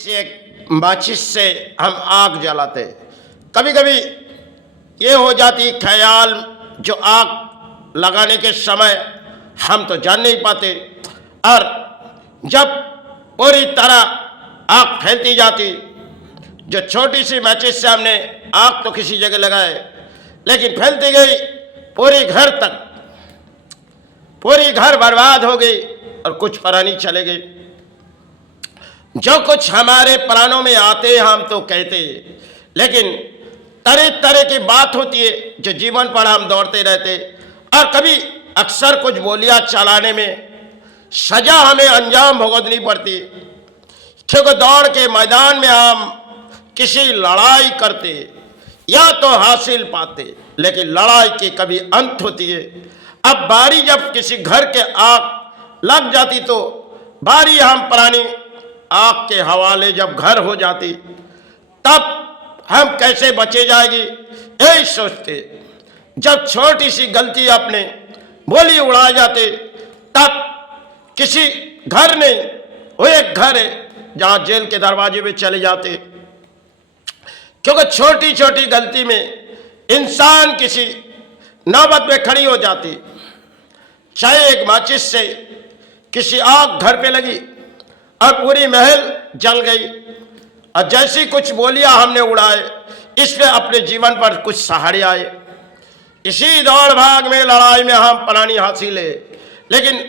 किसी एक माचिस से हम आग जलाते, कभी कभी ये हो जाती ख्याल जो आग लगाने के समय हम तो जान नहीं पाते, और जब पूरी तरह आग फैलती जाती, जो छोटी सी माचिस से हमने आग तो किसी जगह लगाए लेकिन फैलती गई पूरी घर तक, पूरी घर बर्बाद हो गई और कुछ प्राणी चले गए। जो कुछ हमारे प्राणों में आते हम तो कहते, लेकिन तरह तरह की बात होती है जो जीवन पर हम दौड़ते रहते, और कभी अक्सर कुछ बोलियां चलाने में सजा हमें अंजाम भुगतनी पड़ती, क्योंकि दौड़ के मैदान में हम किसी लड़ाई करते या तो हासिल पाते, लेकिन लड़ाई की कभी अंत होती है। अब बारी जब किसी घर के आग लग जाती तो बारी हम प्राणी आग के हवाले जब घर हो जाती, तब हम कैसे बचे जाएगी यही सोचते। जब छोटी सी गलती अपने बोली उड़ा जाते, तब किसी घर नहीं, वो एक घर है जहां जेल के दरवाजे पे चले जाते, क्योंकि छोटी छोटी गलती में इंसान किसी नौबत में खड़ी हो जाती। चाहे एक माचिस से किसी आग घर पे लगी और पूरी महल जल गई, और जैसी कुछ बोलियां हमने उड़ाए, इसमें अपने जीवन पर कुछ सहारे आए। इसी दौड़ भाग में लड़ाई में हम प्राणी हासिल है, लेकिन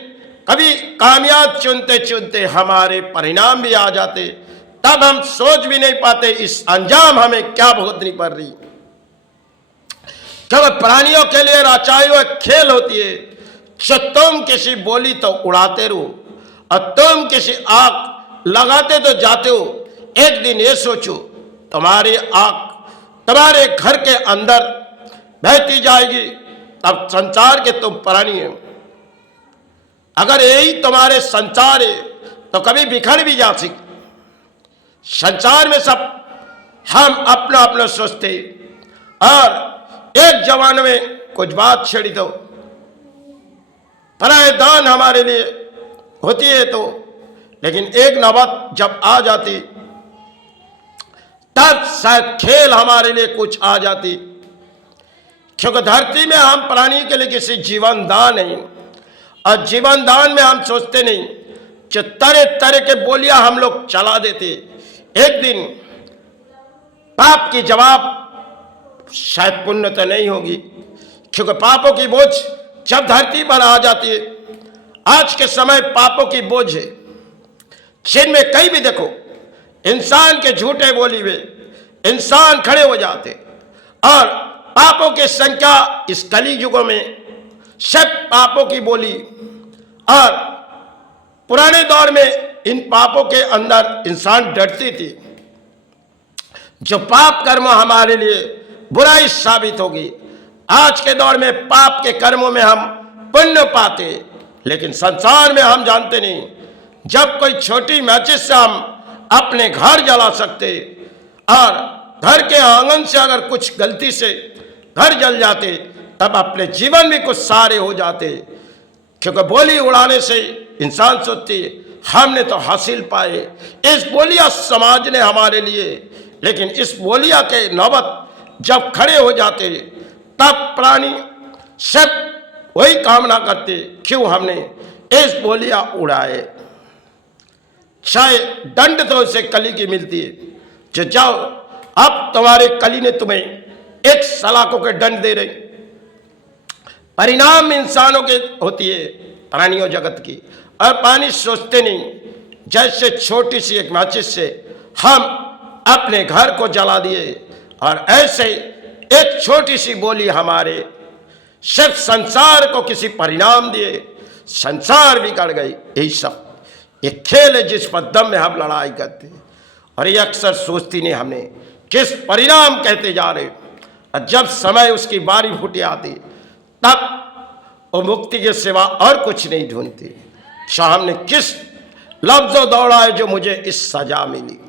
कभी कामयाब चुनते चुनते हमारे परिणाम भी आ जाते, तब हम सोच भी नहीं पाते इस अंजाम हमें क्या भुगतनी पड़ रही। क्योंकि प्राणियों के लिए रचाई हुई खेल होती है, जो तुम किसी बोली तो उड़ाते रहो और तुम किसी आग लगाते तो जाते हो। एक दिन ये सोचो तुम्हारी आग तुम्हारे घर के अंदर बहती जाएगी, तब संसार के तुम प्राणी हो। अगर यही तुम्हारे संसार है तो कभी बिखर भी जा सकते। संसार में सब हम अपना अपना सोचते, और एक जमाने में कुछ बात छेड़ी तो परायदान हमारे लिए होती है तो, लेकिन एक नौबत जब आ जाती तब शायद खेल हमारे लिए कुछ आ जाती। क्योंकि धरती में हम प्राणी के लिए किसी जीवन दान नहीं, और जीवन दान में हम सोचते नहीं, जो तरह तरह के बोलियां हम लोग चला देते। एक दिन पाप की जवाब शायद पुण्य तो नहीं होगी, क्योंकि पापों की बोझ जब धरती पर आ जाती है, आज के समय पापों की बोझ है, जिनमें कहीं भी देखो इंसान के झूठे बोली में इंसान खड़े हो जाते, और पापों की संख्या इस कली युगों में सब पापों की बोली, और पुराने दौर में इन पापों के अंदर इंसान डरती थी। जो पाप कर्म हमारे लिए बुराई साबित होगी, आज के दौर में पाप के कर्मों में हम पुण्य पाते, लेकिन संसार में हम जानते नहीं। जब कोई छोटी माचिस से हम अपने घर जला सकते, और घर के आंगन से अगर कुछ गलती से घर जल जाते, तब अपने जीवन में कुछ सारे हो जाते। क्योंकि बोली उड़ाने से इंसान सोचती हमने तो हासिल पाए, इस बोलिया समाज ने हमारे लिए, लेकिन इस बोलिया के नौबत जब खड़े हो जाते, तब प्राणी सब वही कामना करते, क्यों हमने इस बोलिया उड़ाए। चाहे दंड तो उसे कली की मिलती है, जो जाओ अब तुम्हारे कली ने तुम्हें एक सलाखों के दंड दे रही। परिणाम इंसानों के होती है, प्राणियों जगत की, और प्राणी सोचते नहीं। जैसे छोटी सी एक माचिस से हम अपने घर को जला दिए, और ऐसे एक छोटी सी बोली हमारे सिर्फ संसार को किसी परिणाम दिए, संसार बिगड़ गई। यही सब एक खेल है जिस पर दम में हम लड़ाई करते हैं, और ये अक्सर सोचती नहीं हमने किस परिणाम कहते जा रहे। और जब समय उसकी बारी फूटी आती, तब वो मुक्ति के सिवा और कुछ नहीं ढूंढती। शाह हमने किस लफ्ज़ों दौड़ा है जो मुझे इस सजा मिली।